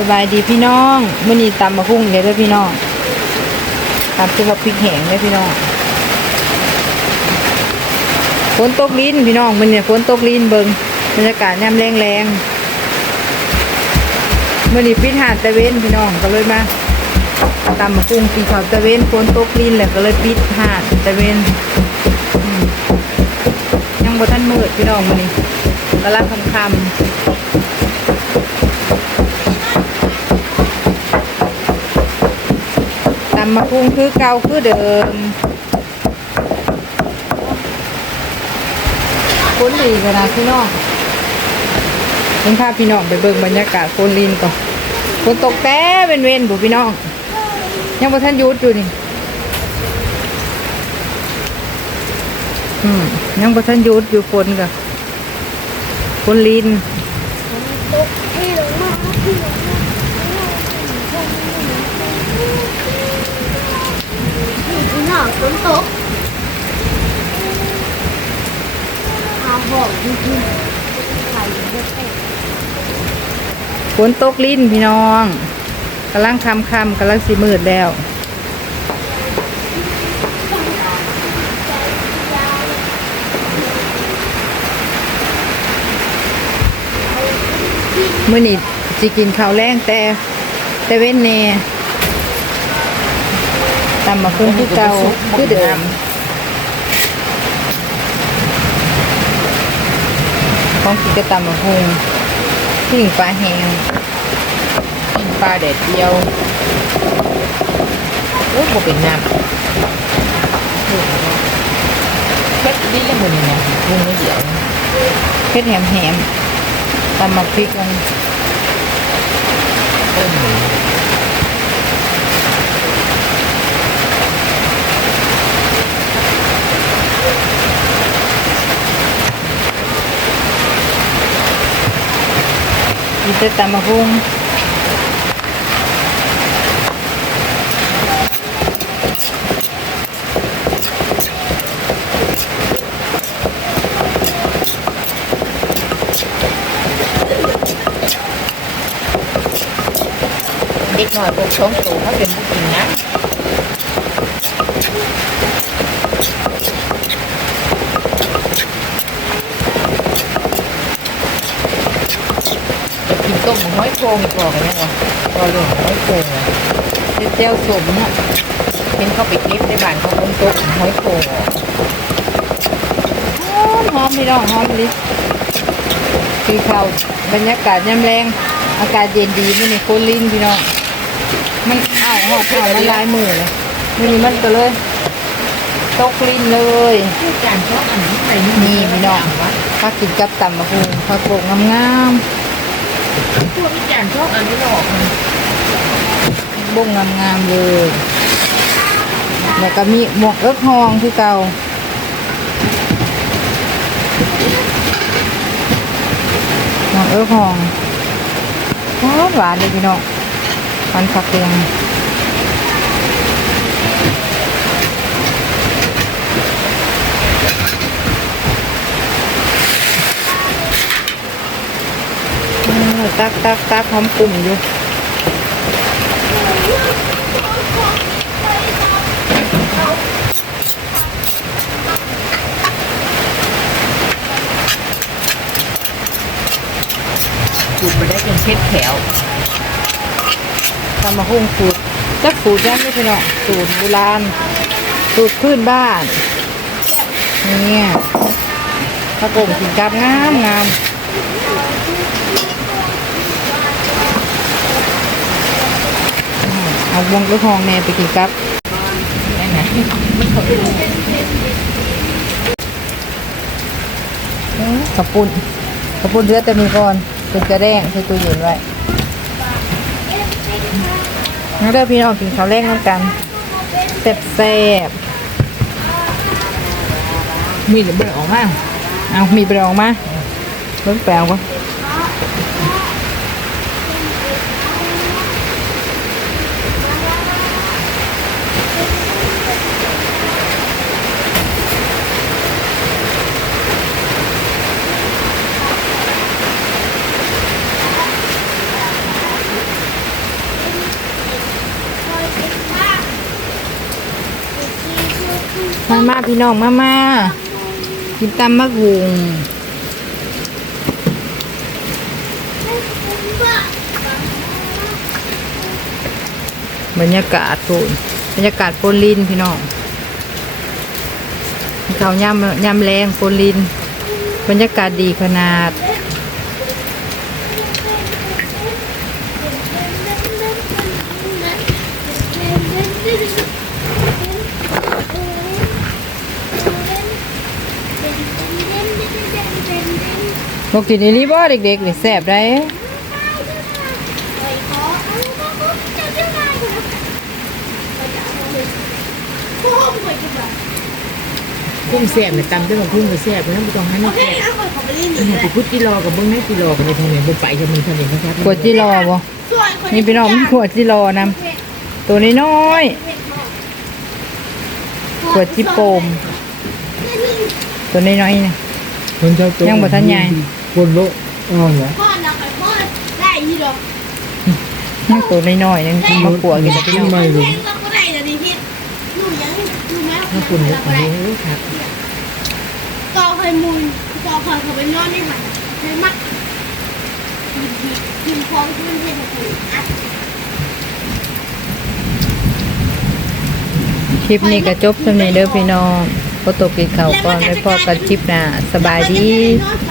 สบายดีพี่น้องมื่อนี้ตำมะพุ่งเดี๋ยด้อพี่น้องตำคือว่าพริกแห้งเด้อพี่น้องฝนตกลิ้นพี่น้องมื่อนี้ฝนตกลิ้นเบิงบรรยากาศย่ำแรงแรงมื่อนี้ปิดหาดตะเวนพี่น้องก็เลยมาตำมะพุ่งปีขาวตะเวนฝนตกลิ้นแหละก็เลยปิดหาดตะเวนยังบ่ทันมืดพี่น้องมื่อนี้กำลังคำๆตำมะพุงคือเก่าคือเดิมคนดีกันนะพี่น้องเพิ่งพาพี่น้องไปเบิ่งบรรยากาศโคนลินก่อนฝนตกแต่เป็นเวนบุพี่น้อง ยังบ่ทันยุดอยู่นี่อืมยังบ่ทันยุดอยู่ฝนกับฝนลิน ตกที่ลงมาที่ลงมาที่หน้า ฝนตกอาหอกจริงๆใส่เด็กฝนตกลิ้นพี่น้องกำลังคำคำกำลังสีมืดแล้วมื่อนี้สิกินข้าวแรงแต่แต่เว้นเน่ ตำมาคุ้งคือเก่าคือเดิมของกินก็ตำมาคุ้งปิ้งปลาแห้งปิ้งปลา แดดเดียวโอ้ยบ่เป็ กินต้มห้อยโครงอีกพอกันยังวะพอเรื่องห้อยโครงเจ็ดเจียวสมน่ะเห็นเขาไปเก็บในบ้านเขาคนโต๊ะห้อยโครงหอมหอมพี่น้องหอมลิคือเขาบรรยากาศยามแรงอากาศเย็นดีมื่อนี้โคนลินพี่น้องมันอ้าวหอดอ้าวมันลายมือเลยมื่อนี้มันก็เลยตกลิ้นเลยจานชอบอันนี้ไปนี่พี่น้องถ้ากินกับตำมะพุงผักโขกงาม พวกนี้จานชอบอันนี้หรอกบ่งงามๆเลย แล้วก็มีหมวกเอิกฮองที่เก่าหมวกเอิกฮองหวานหวานเลยพี่น้องมันผักเตียง ตักตักตักหอมกลุ่มอยู่จุดไปได้เป็นเพชรแถวทำมาหุ้งสูตรจักสูตรยังไม่ใช่เนาะสูตรโบราณสูตรพื้นบ้าน เนี่ยถ้าโกงกินกับงามงามอืม เอาวงกระทองแน่ไปกินกับนั่นนะมันเขาอื้อกระปุ่นกระปุ่นเลือดแต่มือก่อนเป็นกระแดงใส่ตู้เย็นไว้งั้นเด้อพี่น้องกินข้าวแรกน้ำกันแซ่บๆมีหรือไม่ออกมาเอามีไปลองมาเบิ่งแปลวก่อน มามาพี่น้องมามากินตำมะกุงบรรยากาศโูนบรรยากาศโพลินพี่น้องเขาย่ำย่ำแรงโพลิน บรรยากาศดีขนาดบ อกกินอีหลีบ่เด็กๆนี่แซ่บได้กุ้งแซ่บเนี่ยตำด้วยกับกุ้งก็แซ่บแล้วไม่ต้องให้น้ำแซ่บอันนี้ไปพุทธกิโลกับเบิ้งให้กิโลกันในทางไหนบ่ไปจะมีทางไหนนะครับขวดจิรอบ่นี่พี่น้องมีขวดจิรอนำตัวนี้น้อยๆขวดจิโปมตัวนี้น้อยๆนะคนเจ้าตัวยังบ่ทันใหญ่ คนโลอ่อนเหรอพ่อเราไปพ่อได้ยี่ดอกนี่ตัวน้อยๆนั่นมาขัวกินนะพี่น้องแพงเราก็ได้นะดิพี่หนูยังหนูแม่ถ้าคุณนึกอันนี้รู้ครับต่อเคยมุนต่อเคยเขาไปนอนในหันใช่มักกินกินพร้อมที่มันเห็นหูอัดคลิปนี้ก็จบสำนี้เด้อพี่น้องก็ตกกินข้าวก่อนไว้พอกันคลิปหน้าสบายดีนอน